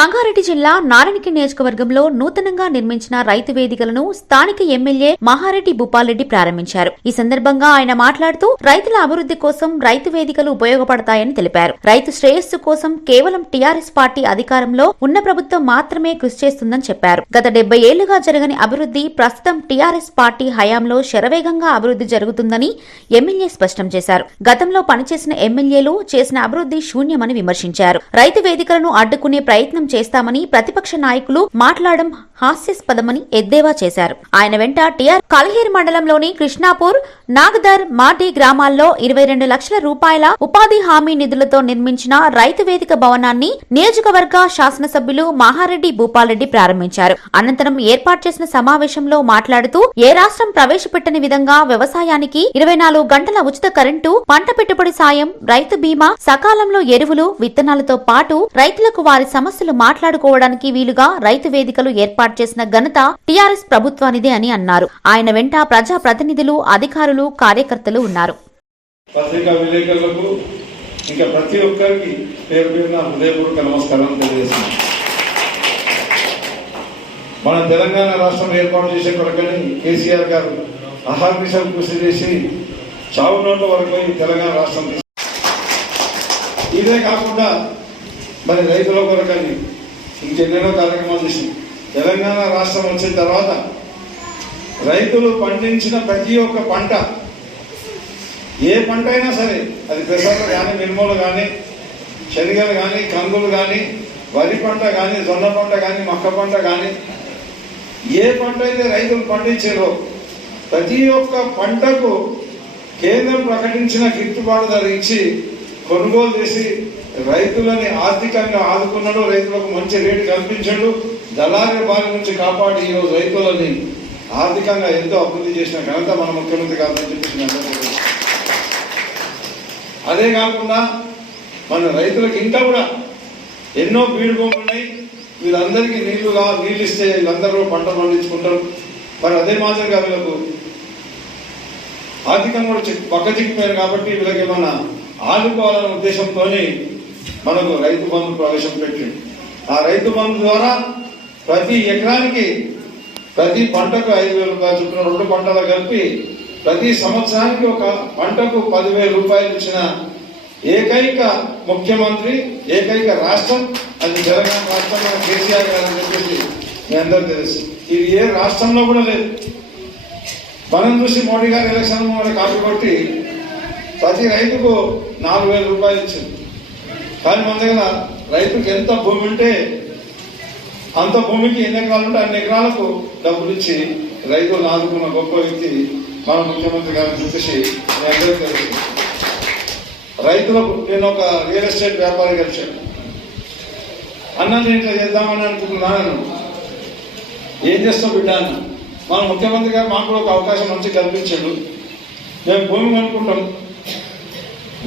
సంగారెడ్డి జిల్లా నారాయణఖేడ్ నియోజకవర్గంలో నూతనంగా నిర్మించిన రైతు వేదికలను స్థానిక ఎమ్మెల్యే మహారెడ్డి భూపాల్రెడ్డి ప్రారంభించారు. ఈ సందర్భంగా ఆయన మాట్లాడుతూ రైతుల అభివృద్ధి కోసం రైతు వేదికలు ఉపయోగపడతాయని తెలిపారు. రైతు శ్రేయస్సు కోసం కేవలం టీఆర్ఎస్ పార్టీ అధికారంలో ఉన్న ప్రభుత్వం మాత్రమే కృషి చేస్తుందని చెప్పారు. గత 70 ఏళ్లుగా జరగని అభివృద్ధి ప్రస్తుతం టీఆర్ఎస్ పార్టీ హయాంలో శరవేగంగా అభివృద్ధి జరుగుతుందని ఎమ్మెల్యే స్పష్టం చేశారు. గతంలో పనిచేసిన ఎమ్మెల్యేలు చేసిన అభివృద్ధి శూన్యమని విమర్శించారు. రైతు వేదికలను అడ్డుకునే ప్రయత్నం చేస్తామని ప్రతిపక్ష నాయకులు మాట్లాడడం హాస్యాస్పదమని ఎద్దేవా చేశారు. ఆయన వెంట టీఆర్ కల్హీర్ మండలంలోని కృష్ణాపూర్, నాగదర్, మాటి గ్రామాల్లో 22 లక్షల రూపాయల ఉపాధి హామీ నిధులతో నిర్మించిన రైతు వేదిక భవనాన్ని నియోజకవర్గ శాసనసభ్యులు మహారెడ్డి భూపాల్రెడ్డి ప్రారంభించారు. అనంతరం ఏర్పాటు చేసిన సమావేశంలో మాట్లాడుతూ ఏ రాష్ట్రం ప్రవేశపెట్టని విధంగా వ్యవసాయానికి 24 గంటల ఉచిత కరెంటు, పంట పెట్టుబడి సాయం, రైతు బీమా, సకాలంలో ఎరువులు, విత్తనాలతో పాటు రైతులకు వారి సమస్యలు మాట్లాడుకోవడానికి వీలుగా రైతు వేదికలు ఏర్పాటు చేసిన ఘనత టీఆర్ఎస్ ప్రభుత్వానిదే అని అన్నారు. ఆయన వెంట ప్రజా ప్రతినిధులు, అధికారులు, కార్యకర్తలు ఉన్నారు. పత్రికా విలేకరులకు ఇంకా ప్రతి ఒక్కరికి పేరు పేరున హృదయపూర్వక నమస్కారం తెలియజేస్తున్నాను. మన తెలంగాణ రాష్ట్రం ఏర్పాటు చేసే కొరకని కేసీఆర్ గారు అహర్నిశలు కృషి చేసి చావు నోట్ల వరకు తెలంగాణ రాష్ట్రం ఇదే కాకుండా మరి రైతుల కొరకని ఇంకెన్నెన్నో కార్యక్రమాలు చేసి తెలంగాణ రాష్ట్రం వచ్చిన తర్వాత రైతులు పండించిన ప్రతి ఒక్క పంట, ఏ పంట అయినా సరే, అది పెసర్లు కానీ, మినుములు కానీ, శనగలు కానీ, కందులు కానీ, వరి పంట కానీ, జొన్న పంట కానీ, మక్క పంట కానీ, ఏ పంట అయితే రైతులు పండించారో ప్రతి ఒక్క పంటకు కేంద్రం ప్రకటించిన గిట్టుబాటు ధర ఇచ్చి కొనుగోలు చేసి రైతులని ఆర్థికంగా ఆదుకున్నాడు. రైతులకు మంచి రేటు కల్పించాడు. దళారుల బారి నుంచి కాపాడి ఈరోజు రైతులని ఆర్థికంగా ఎంతో అభివృద్ధి చేసిన ఘనత మన ముఖ్యమంత్రి గారని చెప్పేసి, అదే కాకుండా మన రైతులకు ఇంకా కూడా ఎన్నో బీడు భూములు ఉన్నాయి. వీళ్ళందరికీ నీళ్లు ఇస్తే వీళ్ళందరూ పంట పండించుకుంటారు. మరి అదే మాదిరిగా వీళ్ళకు ఆర్థికంగా కూడా పక్క చిక్కిపోయారు కాబట్టి వీళ్ళకి ఏమన్నా ఆదుకోవాలనే ఉద్దేశంతో మనకు రైతు బంధు ప్రవేశపెట్టింది. ఆ రైతు బంధు ద్వారా ప్రతి ఎకరానికి ప్రతి పంటకు 5,000 రూపాయలు చొప్పున 2 పంటలు కలిపి ప్రతి సంవత్సరానికి ఒక పంటకు 10,000 రూపాయలు ఇచ్చిన ఏకైక ముఖ్యమంత్రి, ఏకైక రాష్ట్రం అది తెలంగాణ రాష్ట్రంలో కేసీఆర్ గారు అని చెప్పేసి మీ అందరూ తెలుసు. ఇది ఏ రాష్ట్రంలో కూడా లేదు. మనం చూసి మోడీ గారు ఎలక్షన్ మనకి కాపీ కొట్టి ప్రతి రైతుకు 4,000 రూపాయలు ఇచ్చింది. కానీ మన దగ్గర రైతుకు ఎంత భూమి ఉంటే అంత భూమికి ఎన్ని ఎకరాలు ఉంటే అన్ని ఎకరాలకు డబ్బులు ఇచ్చి రైతులను ఆదుకున్న గొప్ప వ్యక్తి మన ముఖ్యమంత్రి గారిని చెప్పేసి మీ అందరికీ తెలుసు. రైతులకు నేను ఒక రియల్ ఎస్టేట్ వ్యాపారి కలిసాను. అన్నది ఇట్లా చేద్దామని అనుకుంటున్నాను. ఏం చేస్తావు బిడ్డ అన్న. మన ముఖ్యమంత్రి గారు మాకు కూడా ఒక అవకాశం మంచి కల్పించాడు. మేము భూమి కొనుక్కుంటాం,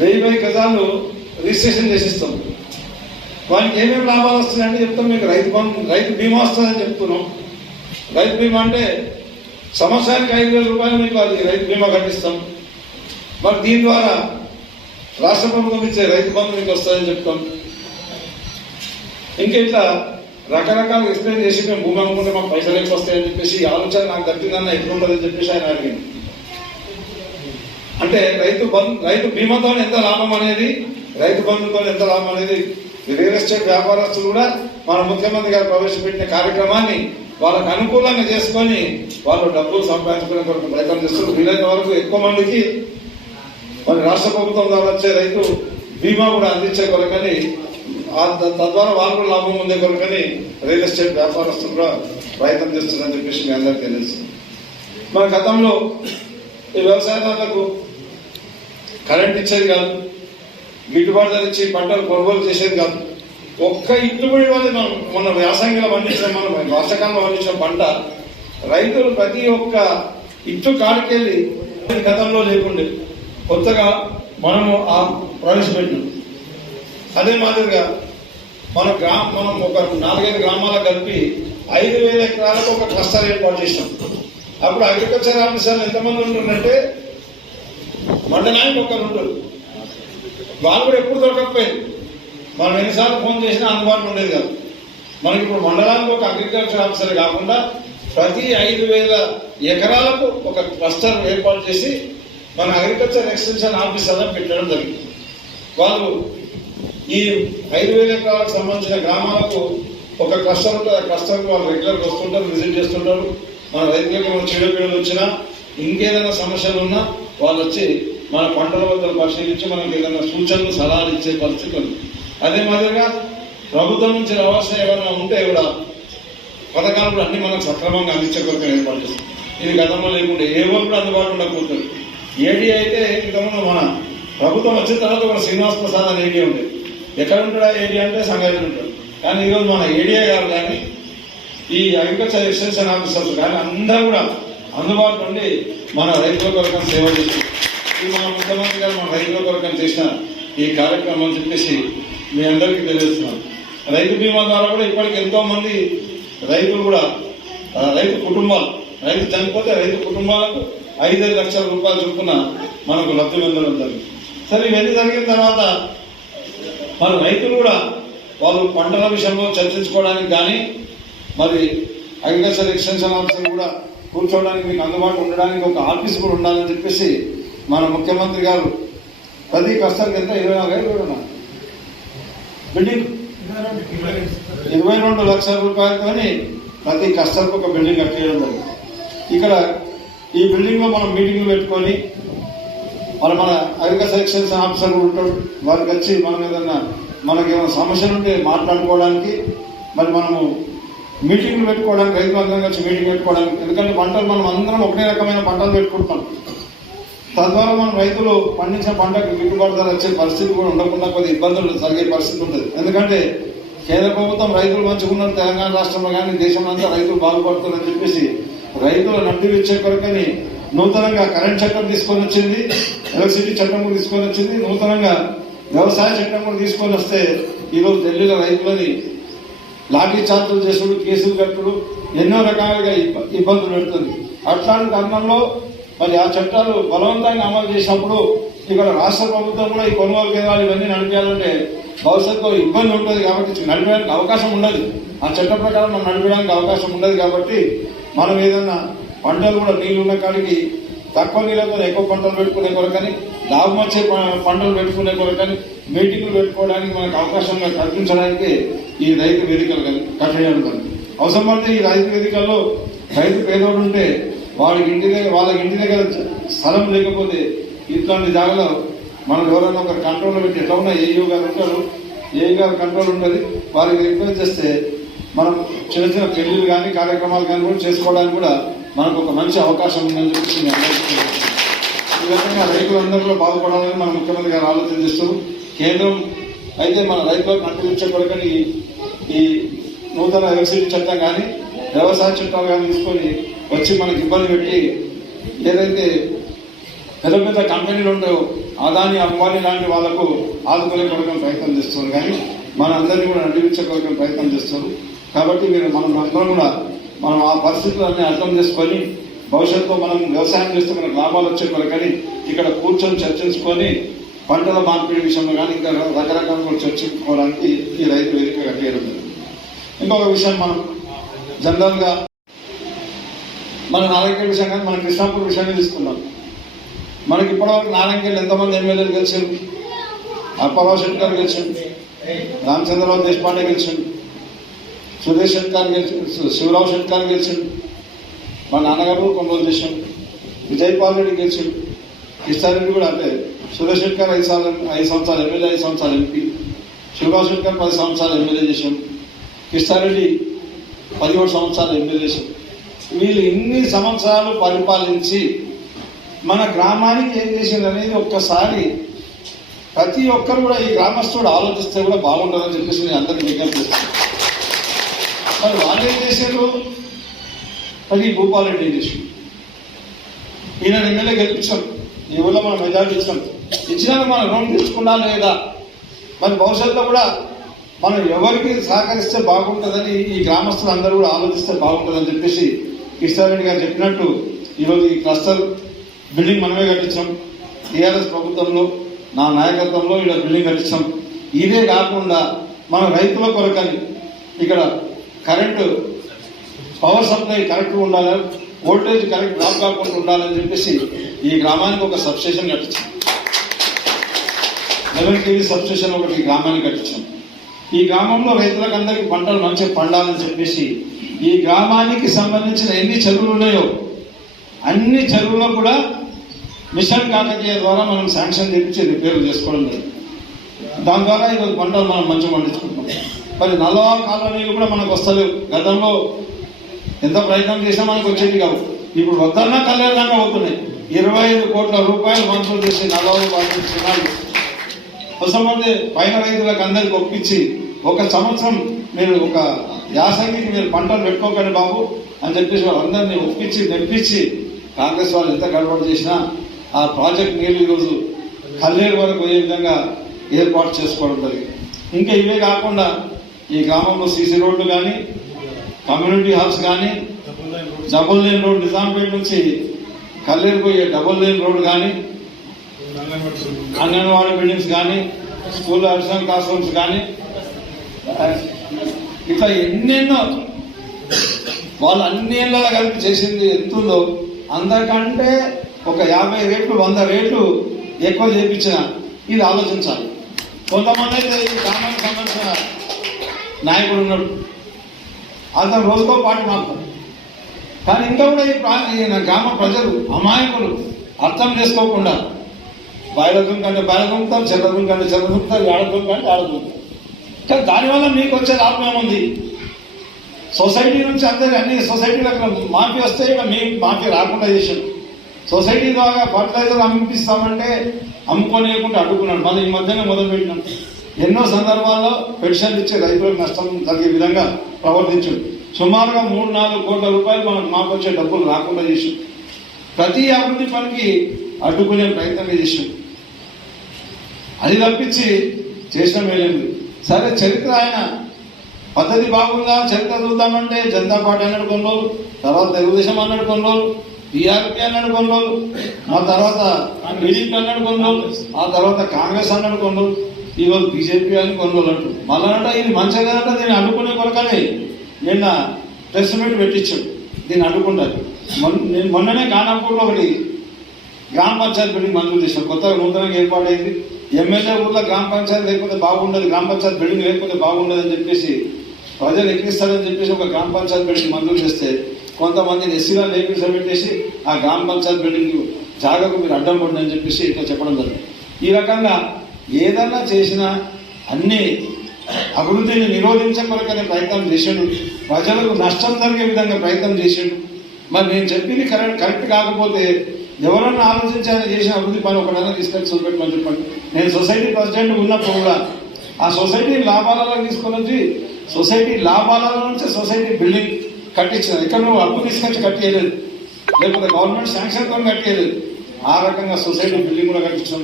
1000 గజాలు రిజిస్ట్రేషన్ చేసిస్తాం. వాళ్ళకి ఏమేమి లాభాలు వస్తున్నాయంటే చెప్తాం. మీకు రైతు బీమా వస్తుందని చెప్తున్నాం. రైతు బీమా అంటే సంవత్సరానికి 5,000 రూపాయలు మీకు అది రైతు బీమా కట్టిస్తాం. మరి దీని ద్వారా రాష్ట్ర ప్రభుత్వం ఇచ్చే రైతు బంధు మీకు వస్తుందని చెప్తాం. ఇంకా ఇట్లా రకరకాల ఎక్స్ప్లెయిన్ చేసి మేము భూమి అమ్ముకుంటే మాకు పైసలు ఎక్కువ వస్తాయని చెప్పేసి ఈ ఆలోచన నాకు తప్పిందన్న ఎట్లుంటుందని చెప్పేసి ఆయన అడిగింది. అంటే రైతు బీమాతో ఎంత లాభం అనేది, రైతు బంధుతో ఎంత లాభం అనేది రియల్ ఎస్టేట్ వ్యాపారస్తులు కూడా మన ముఖ్యమంత్రి గారు ప్రవేశపెట్టిన కార్యక్రమాన్ని వాళ్ళకు అనుకూలంగా చేసుకొని వాళ్ళు డబ్బులు సంపాదించుకునే కొరకు ప్రయత్నం చేస్తారు. వీలైన వరకు ఎక్కువ మందికి మన రాష్ట్ర ప్రభుత్వం ద్వారా వచ్చే రైతు బీమా కూడా అందించే కొరకని, తద్వారా వాళ్ళు కూడా లాభం పొందే కొరకని రియల్ ఎస్టేట్ వ్యాపారస్తులు కూడా ప్రయత్నం చేస్తుందని చెప్పేసి మీ అందరికీ తెలుసు. మన గతంలో ఈ వ్యవసాయదారులకు కరెంట్ ఇచ్చేది కాదు, గిట్టుబాటు ధర ఇచ్చి పంటలు కొనుగోలు చేసేది కాదు. ఒక్క ఇట్టుబడి వల్ల మన వ్యాసంగిలో పండించిన, మనం వర్షకాలంలో పండించిన పంట రైతులు ప్రతి ఒక్క ఇట్టు కాడికెళ్ళి గతంలో లేకుండే కొత్తగా మనము ప్రవేశపెట్టినాం. అదే మాదిరిగా మనం ఒక 4-5 గ్రామాలకు కలిపి 5,000 ఎకరాలకు ఒక క్లస్టర్ ఏర్పాటు చేసినాం. అప్పుడు అగ్రికల్చర్ ఆఫీసర్లు ఎంతమంది ఉంటుందంటే మండలానికి ఒకరు ఉంటారు. వాళ్ళు కూడా ఎప్పుడు దొరకకపోయింది. మనం ఎన్నిసార్లు ఫోన్ చేసినా అందుబాటులో ఉండేది కాదు. మనకి ఇప్పుడు మండలానికి ఒక అగ్రికల్చర్ ఆఫీసర్ కాకుండా ప్రతి 5,000 ఎకరాలకు ఒక క్లస్టర్ ఏర్పాటు చేసి మన అగ్రికల్చర్ ఎక్స్టెన్షన్ ఆఫీసర్ పెట్టడం జరిగింది. వాళ్ళు ఈ 5,000 ఎకరాలకు సంబంధించిన గ్రామాలకు ఒక క్లస్టర్ ఉంటుంది. ఆ క్లస్టర్కి వాళ్ళు రెగ్యులర్గా వస్తుంటారు, విజిట్ చేస్తుంటారు. మన రైతులకు ఏమైనా చీడపీడలు వచ్చినా ఇంకేదైనా సమస్యలు ఉన్నా వాళ్ళు వచ్చి మన పంటల వద్ద పరిశీలించి మనకు ఏదైనా సూచనలు సలహాలు ఇచ్చే పరిస్థితి ఉంది. అదే మాదిరిగా ప్రభుత్వం నుంచి రావాల్సిన ఏమైనా ఉంటే కూడా పథకాలు కూడా అన్ని మనకు సక్రమంగా అందించే కొరకు ఏర్పాటు చేస్తాం. ఇది గతంలో లేకుండా ఏ వాళ్ళు కూడా అందుబాటులో ఉండకపోతుంది. ఏడీ అయితే ఇంతకుముందు మన ప్రభుత్వం వచ్చిన తర్వాత మన శ్రీనివాస్ ప్రసాద్ అని ఏడీ ఉండేది. ఎక్కడ ఉంటాడా ఏడీ అంటే సంగారెడ్డి ఉంటాడు. కానీ ఈరోజు మన ఏడీఏ గారు కానీ ఈ అగ్రికల్చర్ ఎక్స్టెన్షన్ ఆఫీసర్స్ కానీ అందరూ కూడా అందుబాటులో ఉండి మన రైతుల కొరకు సేవ చేస్తారు. ఈ మన ముఖ్యమంత్రి గారు మన రైతుల కొరకు చేసిన ఈ కార్యక్రమం అని చెప్పేసి మీ అందరికీ తెలియజేస్తున్నాను. రైతు బీమా ద్వారా కూడా ఇప్పటికి ఎంతో మంది రైతులు కూడా రైతు కుటుంబాలు రైతు చనిపోతే రైతు కుటుంబాలకు 5,000 లక్షల రూపాయలు చొప్పున మనకు లబ్ధి పొందడం జరిగింది. సరే ఇవన్నీ జరిగిన తర్వాత మన రైతులు కూడా వాళ్ళు పంటల విషయంలో చర్చించుకోవడానికి కానీ మరి అగ్రికల్చర్ ఎక్స్టెన్షన్ ఆఫీసర్ కూడా కూర్చోవడానికి మీకు అందుబాటులో ఉండడానికి ఒక ఆఫీస్ కూడా ఉండాలని చెప్పేసి మన ముఖ్యమంత్రి గారు ప్రతి కష్టానికి ఎంత 24,000 బిల్డింగ్ 22 లక్షల రూపాయలతో ప్రతి కష్టానికి ఒక బిల్డింగ్ కట్టేయడం జరిగింది. ఇక్కడ ఈ బిల్డింగ్లో మనం మీటింగ్లు పెట్టుకొని మన అగ్రికల్చర్ ఎక్స్టెన్షన్ ఆఫీసర్ ఉంటాడు. వారికి వచ్చి మనం ఏదన్నా మనకేమైనా సమస్యలు ఉంటే మాట్లాడుకోవడానికి మరి మనము మీటింగ్లు పెట్టుకోవడానికి రైతులందరం వచ్చి మీటింగ్ పెట్టుకోవడానికి. ఎందుకంటే పంటలు మనం అందరం ఒకటే రకమైన పంటలు పెట్టుకుంటాం. తద్వారా మనం రైతులు పండించిన పంటకు గిట్టుబాటు ధర వచ్చే పరిస్థితి కూడా ఉండకుండా కొద్ది ఇబ్బందులు జరిగే పరిస్థితి ఉంటుంది. ఎందుకంటే కేంద్ర ప్రభుత్వం రైతులు మంచుకున్నారు, తెలంగాణ రాష్ట్రంలో కానీ దేశంలో అంతా రైతులు బాగుపడుతున్నారని చెప్పేసి రైతుల నడ్డు ఇచ్చే కొరకని నూతనంగా కరెంట్ చట్టం తీసుకొని వచ్చింది, ఎలక్ట్రిసిటీ చట్టం కూడా తీసుకొని వచ్చింది, నూతనంగా వ్యవసాయ చట్టం కూడా తీసుకొని వస్తే ఈరోజు ఢిల్లీలో రైతులని లాఠీ చార్జీలు చేసుడు, కేసులు కట్టుడు, ఎన్నో రకాలుగా ఇబ్బందులు పెడుతుంది. అట్లాంటి తరుణంలో మరి ఆ చట్టాలు బలవంతంగా అమలు చేసినప్పుడు ఇక్కడ రాష్ట్ర ప్రభుత్వం కూడా ఈ కొనుగోలు కేంద్రాలు ఇవన్నీ నడిపేయాలంటే భవిష్యత్తులో ఇబ్బంది ఉంటుంది. కాబట్టి నడిపేయడానికి అవకాశం ఉండదు. ఆ చట్ట ప్రకారం మనం నడిపేయడానికి అవకాశం ఉండదు. కాబట్టి మనం ఏదన్నా పంటలు కూడా నీళ్ళు ఉన్న కాడికి తక్కువ నీళ్ళతో ఎక్కువ పంటలు పెట్టుకునే కొరకని, లాభం వచ్చే పంటలు పెట్టుకునే కొరకని మీటింగ్లు పెట్టుకోవడానికి మనకు అవకాశంగా కల్పించడానికి ఈ రైతు వేదికలు కట్టేయడం జరిగింది. అవసరం పడితే ఈ రైతు వేదికల్లో రైతు పేదోడు ఉంటే వాళ్ళకి ఇంటి దగ్గర స్థలం లేకపోతే ఇట్లాంటి జాగాలో మనం ఎవరైనా ఒక కంట్రోల్ పెట్టి ఎట్లా ఉన్నా ఏఈఓ గారు ఉంటారు, ఏఈ గారు కంట్రోల్ ఉంటుంది. వారికి రిక్వెస్ట్ చేస్తే మనం చిన్న చిన్న పెళ్లిళ్ళు కానీ కార్యక్రమాలు కానీ కూడా చేసుకోవడానికి కూడా మనకు ఒక మంచి అవకాశం ఉందని చెప్పి ఈ విధంగా రైతులందరూ బాగుపడాలని మన ముఖ్యమంత్రి గారు ఆలోచన చేస్తారు. కేంద్రం అయితే మన రైతులకు అందించే కొరకని ఈ నూతన ఎలక్ట్రిసిటీ చట్టం కానీ వ్యవసాయ చట్టాలు కానీ తీసుకొని వచ్చి మనకి ఇబ్బంది పెట్టి ఏదైతే పెద్ద పెద్ద కంపెనీలు ఉంటాయో అదాని అంబానీ లాంటి వాళ్లకు ఆదుకునే కొరకు ప్రయత్నం చేస్తారు. కానీ మన అందరినీ కూడా నడిపించే కొరకు ప్రయత్నం చేస్తారు. కాబట్టి మనం అందరం కూడా మనం ఆ పరిస్థితులన్నీ అర్థం చేసుకొని భవిష్యత్తులో మనం వ్యవసాయం చేస్తే మనకు లాభాలు వచ్చే కొరకని ఇక్కడ కూర్చొని చర్చించుకొని పంటల మార్పిడి విషయంలో కానీ ఇంకా రకరకాలుగా చర్చించుకోవడానికి ఈ రైతు వేదిక కట్టేయడం. ఇంకొక విషయం, మనం జనరల్గా మన నారాయణఖేడ్ విషయం కానీ మన కృష్ణాపూర్ విషయాన్ని తీసుకున్నాం. మనకి ఇప్పటివరకు నారాయణఖేడ్ ఎంతమంది ఎమ్మెల్యేలు గెలిచారు? అప్పారావు శెట్టి గారు గెలిచిండు, రామచంద్రరావు దేశపాండే గెలిచిండు, సురేష్ శెట్టి గారు గెలిచిండు, శివరావు శెట్టి గారు గెలిచిండు, మా నాన్నగారు కొనుగోలు చేసాం, విజయపాల్ రెడ్డి గెలిచిండు, కిష్టారెడ్డి కూడా. అంటే సురేష్ శెట్టి గారు 5 సంవత్సరాలు ఎమ్మెల్యే, 5 సంవత్సరాలు ఎంపీ, శివరావు శెట్టి గారు 10 సంవత్సరాలు ఎమ్మెల్యే చేశాం, కిష్టారెడ్డి 17 సంవత్సరాలు ఎమ్మెల్యే చేశాం. వీళ్ళు ఇన్ని సంవత్సరాలు పరిపాలించి మన గ్రామానికి ఏం చేసింది అనేది ఒక్కసారి ప్రతి ఒక్కరు కూడా ఈ గ్రామస్తుడు ఆలోచిస్తే కూడా బాగుంటుందని చెప్పేసి నేను అందరికీ విజ్ఞప్తి చేస్తాను. మరి వాళ్ళు ఏం చేశారు? అది భూపాల్ రెడ్డి ఏం చేసాడు? ఈయన ఎమ్మెల్యే గెలిపించాం, ఈ ఊళ్ళో మనం మెజార్టీ ఇచ్చాం. ఇచ్చినాక మనం రుణం తీసుకున్నా లేదా? మరి భవిష్యత్తులో కూడా మనం ఎవరికి సహకరిస్తే బాగుంటుందని ఈ గ్రామస్తులు అందరూ కూడా ఆలోచిస్తే బాగుంటుందని చెప్పేసి కిష్టారెడ్డి గారు చెప్పినట్టు ఈరోజు ఈ క్లస్టర్ బిల్డింగ్ మనమే కట్టించాం. టీఆర్ఎస్ ప్రభుత్వంలో నా నాయకత్వంలో ఇక్కడ బిల్డింగ్ కట్టించాం. ఇదే కాకుండా మన రైతుల కొరకని ఇక్కడ కరెంటు పవర్ సప్లై కరెక్ట్గా ఉండాలి, వోల్టేజ్ కరెక్ట్ డ్రాప్ కాకుండా ఉండాలని చెప్పేసి ఈ గ్రామానికి ఒక సబ్స్టేషన్ కట్టించాం. 11 kV సబ్స్టేషన్ ఒకటి ఈ గ్రామానికి కట్టించాం. ఈ గ్రామంలో రైతులకు అందరికీ పంటలు మంచిగా పండాలని చెప్పేసి ఈ గ్రామానికి సంబంధించిన ఎన్ని చెరువులు ఉన్నాయో అన్ని చెరువుల్లో కూడా మిషన్ కాకతీయ ద్వారా మనం శాంక్షన్ తెప్పించి రిపేర్లు చేసుకోవడం లేదు. దాని ద్వారా ఈరోజు పంటలు మనం మంచిగా పండించుకుంటాం. మరి నల్లవా కాలనీలు కూడా మనకు వస్తలేవు. గతంలో ఎంత ప్రయత్నం చేసినా మనకు వచ్చేది కావు. ఇప్పుడు వద్దన్నా కళ్యాణంగా అవుతున్నాయి. 25 కోట్ల రూపాయలు మంజూరు చేసి నల్లవా పాటిస్తున్నారు. కొంతమంది పైన రైతులకు అందరికి ఒప్పించి ఒక సంవత్సరం మీరు ఒక యాసంగికి మీరు పంటలు పెట్టుకోకండి బాబు అని చెప్పేసి వాళ్ళందరినీ ఒప్పించి తెప్పించి కాంగ్రెస్ వాళ్ళు ఎంత గడబడి చేసినా ఆ ప్రాజెక్ట్ నీళ్ళు ఈరోజు కల్లేరు వరకు పోయే విధంగా ఏర్పాటు చేసుకోవడం జరిగింది. ఇంకా ఇవే కాకుండా ఈ గ్రామంలో సీసీ రోడ్లు కానీ, కమ్యూనిటీ హాల్స్ కానీ, డబుల్ లేన్ రోడ్ నిజాంపేట నుంచి కల్లేరు పోయే డబుల్ లేన్ రోడ్ కానీ, అంగన్వాడీ బిల్డింగ్స్ కానీ, స్కూల్ అడిషనల్ క్లాస్ రూమ్స్ కానీ, ఇట్లా ఎన్నెన్నో వాళ్ళు అన్ని ఏళ్ళ కలిపి చేసింది ఎంతుందో అందరికంటే ఒక 50 రేట్లు 100 రేట్లు ఎక్కువ చేయించిన ఇది ఆలోచించాలి. కొంతమంది అయితే ఈ గ్రామానికి సంబంధించిన నాయకుడు ఉన్నాడు, అతను రోజుకో పాటు మాట్లాడు. కానీ ఇంకా కూడా ఈ గ్రామ ప్రజలు అమాయకులు అర్థం చేసుకోకుండా బయలదుం కంటే బయలదుంటారు, చెల్లదుం కంటే చెల్లదుంటారు, ఆడదుం కంటే ఆడదుంటారు. కానీ దానివల్ల మీకు వచ్చే లాభం ఏముంది? సొసైటీ నుంచి అందరి అన్ని సొసైటీలకు మాఫీ వస్తే ఇక మీకు మాఫీ రాకుండా చేశాడు. సొసైటీ ద్వారా ఫర్టిలైజర్ అమ్మిపిస్తామంటే అమ్ముకోలేకుండా అడ్డుకున్నాడు. మళ్ళీ ఈ మధ్యనే మొదలుపెట్టినాం. ఎన్నో సందర్భాల్లో పెన్షన్లు ఇచ్చే రైతులకు నష్టం కలిగే విధంగా ప్రవర్తించాడు. సుమారుగా 3-4 కోట్ల రూపాయలు మనకు మాకు వచ్చే డబ్బులు రాకుండా చేశాం. ప్రతి అభివృద్ధి పనికి అడ్డుకునే ప్రయత్నం చేశాం. అది తప్పించి చేసిన మేలేదు. సరే చరిత్ర ఆయన పద్ధతి బాగుందా చరిత్ర చూద్దామంటే జనతా పార్టీ అన్నాడు కొన్ని రోజులు, తర్వాత తెలుగుదేశం అన్నాడు కొన్ని రోజులు, టీఆర్పీ అన్నాడు కొన్ని రోజులు, ఆ తర్వాత టీడీపీ అన్నాడు కొన్ని రోజులు, ఆ తర్వాత కాంగ్రెస్ అన్నాడు కొన్ని రోజులు, ఈరోజు బీజేపీ అని కొన్ని రోజులు అంటారు. మళ్ళా ఇది మంచిగా దీన్ని అడ్డుకునే కొరకని నిన్న ప్రెస్ మీట్ పెట్టించాడు. దీన్ని అడ్డుకుంటారు. మొన్ననే ఖానాపూర్లో ఒకటి గ్రామ పంచాయతీ బిల్డింగ్ మంజూరు చేశాం. కొత్తగా నూతనంగా ఏర్పాటైంది. ఎమ్మెల్యే ఊళ్ళో గ్రామ పంచాయతీ లేకపోతే బాగుండదు, గ్రామ పంచాయతీ బిల్డింగ్ లేకపోతే బాగుండదు అని చెప్పేసి ప్రజలు ఎక్కిస్తారని చెప్పేసి ఒక గ్రామ పంచాయతీ బిల్డింగ్ మంజూరు చేస్తే కొంతమందిని ఎస్సీలో లేకుండా పెట్టేసి ఆ గ్రామ పంచాయతీ బిల్డింగ్ జాగాకు మీరు అడ్డం పడండి అని చెప్పేసి ఇట్లా చెప్పడం జరిగింది. ఈ రకంగా ఏదన్నా చేసినా అన్ని అభివృద్ధిని నిరోధించకొరకనే ప్రయత్నం చేశాడు. ప్రజలకు నష్టం జరిగే విధంగా ప్రయత్నం చేశాడు. మరి నేను చెప్పింది కరెక్ట్ కాకపోతే ఎవరన్నా ఆలోచించి ఆయన చేసిన అభివృద్ధి పని ఒకటైనా తీసుకొని చూపెట్టమని చెప్పండి. నేను సొసైటీ ప్రెసిడెంట్ ఉన్నప్పుడు కూడా ఆ సొసైటీ లాభాలలో తీసుకొని వచ్చి సొసైటీ లాభాలలో నుంచి సొసైటీ బిల్డింగ్ కట్టించిన. ఇక్కడ నువ్వు అప్పు తీసుకొచ్చి కట్టేయలేదు, లేకపోతే గవర్నమెంట్ శాంక్షన్తో కట్టేయలేదు. ఆ రకంగా సొసైటీ బిల్డింగ్ కూడా కట్టించాం.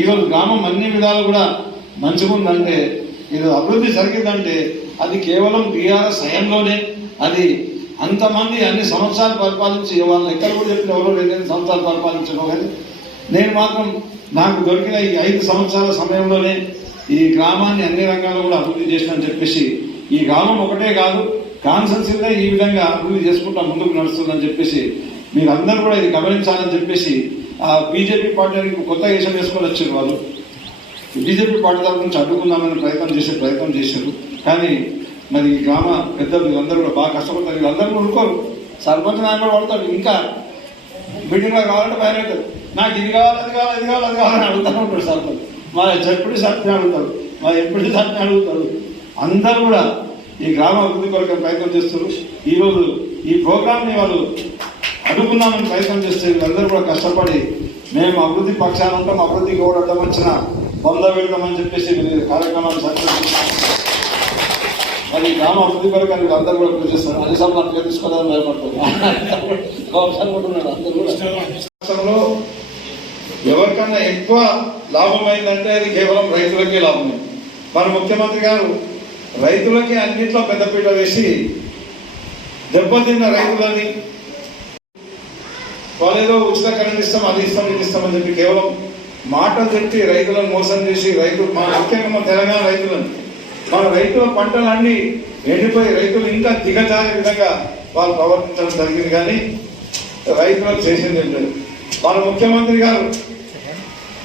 ఈరోజు గ్రామం అన్ని విధాలు కూడా మంచిగా ఉందంటే, ఇది అభివృద్ధి జరిగిందంటే అది కేవలం టీఆర్ఎస్ హయాంలోనే. అది అంతమంది అన్ని సంవత్సరాలు పరిపాలించి వాళ్ళు ఎక్కడ కూడా చెప్పిన ఎవరో లేదని సంవత్సరాలు పరిపాలించడం. కానీ నేను మాత్రం నాకు దొరికిన ఈ 5 సంవత్సరాల సమయంలోనే ఈ గ్రామాన్ని అన్ని రంగాల్లో కూడా అభివృద్ధి చేసినని చెప్పేసి ఈ గ్రామం ఒకటే కాదు కాన్సెన్సీలో ఈ విధంగా అభివృద్ధి చేసుకుంటా ముందుకు నడుస్తుందని చెప్పేసి మీరు అందరూ కూడా ఇది గమనించాలని చెప్పేసి ఆ బీజేపీ పార్టీకి కొత్త వేషం వేసుకొని వచ్చారు. వాళ్ళు బీజేపీ పార్టీ తరఫు నుంచి అడ్డుకుందామని ప్రయత్నం చేశారు. కానీ మరి ఈ గ్రామ పెద్దలు వీళ్ళందరూ కూడా బాగా కష్టపడతారు. వీళ్ళందరూ ఉనుకోరు. సర్పంచ్ నాయకుడు పడతాడు. ఇంకా బిల్డింగ్లో కావాలంటే భయం అవుతారు. నాకు ఇది కావాలి అది కావాలి ఇది కావాలి అది కావాలని అడుగుతూ ఉంటాడు సర్పంచ్. మా జడ్పీ సర్పంచ్ అడుగుతారు, మా ఎంపీ సర్పంచ్ అడుగుతారు. అందరూ కూడా ఈ గ్రామ అభివృద్ధి కొరకు ప్రయత్నం చేస్తారు. ఈరోజు ఈ ప్రోగ్రామ్ని వాళ్ళు అడ్డుకుందామని ప్రయత్నం చేస్తే వీళ్ళందరూ కూడా కష్టపడి మేము అభివృద్ధి పక్షాన ఉంటాం, అభివృద్ధికి కూడా అడ్డం వచ్చిన బొంద వెళ్దామని చెప్పేసి కార్యక్రమాలు సక్సెస్ మరి గ్రామ అభివృద్ధి కొరకు అని అందరూ కూడా కృషి చేస్తారు. అన్ని సమయాలు తీసుకోవాలని భయపడుతున్నాడు. అందరూ కూడా ఎవరికన్నా ఎక్కువ లాభం అయిందంటే అది కేవలం రైతులకే లాభం. మన ముఖ్యమంత్రి గారు రైతులకి అన్నింటిలో పెద్దపీట వేసి దెబ్బతిన్న రైతులని వాళ్ళేదో ఉచిత కరెంట్ ఇస్తాం అది ఇస్తాం ఇది ఇస్తామని చెప్పి కేవలం మాటలు చెప్పి రైతులను మోసం చేసి ముఖ్యంగా మన తెలంగాణ రైతులను మన రైతుల పంటలన్నీ ఎండిపోయి రైతులు ఇంకా దిగజారే విధంగా వాళ్ళు ప్రవర్తించడం జరిగింది. కానీ రైతులకు చేసింది లేదు. మన ముఖ్యమంత్రి గారు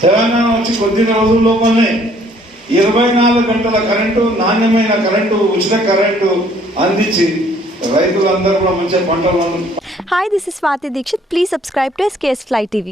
తెలంగాణ వచ్చి కొద్ది రోజుల లోపలనే 24 గంటల కరెంటు, నాణ్యమైన కరెంటు, ఉచిత కరెంటు అందించి రైతులందరూ కూడా మంచి పంటలు. Hi, this is Swati Dikshit. Please subscribe to SKS Fly TV.